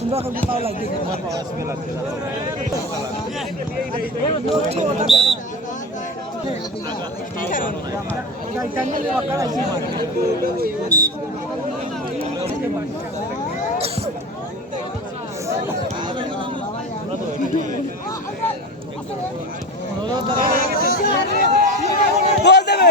তোমরা কবি পাও লাগবে বল দেবে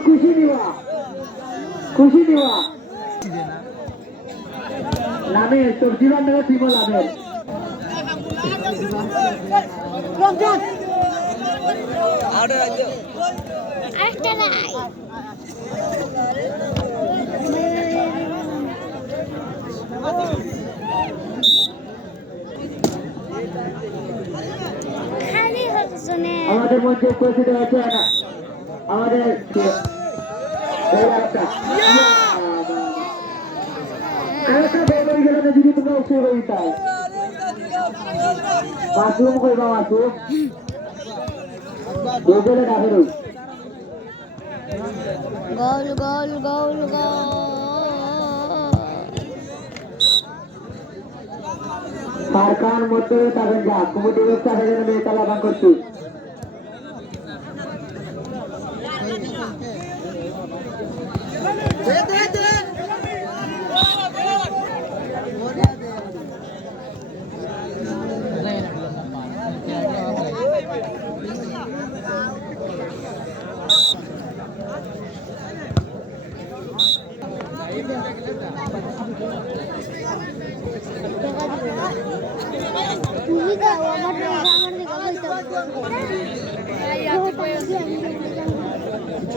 খুশি দিবা খুশি দিবা বান্ধব দিব লাভের একটা নাই। খালি হচ্ছে না। আমাদের মধ্যে উপস্থিত হয়েছে আমাদের আরেকটা গেলে যদি তোমরা উঠে রইতাই মাশরুম কইবা মাশরুম বেগুনে ডাকে রই গোল গোল গোল গোল। কারখানার মধ্যে তাদের যা কমিটি ব্যবস্থা থেকে মেয়েটা লাগান করছি।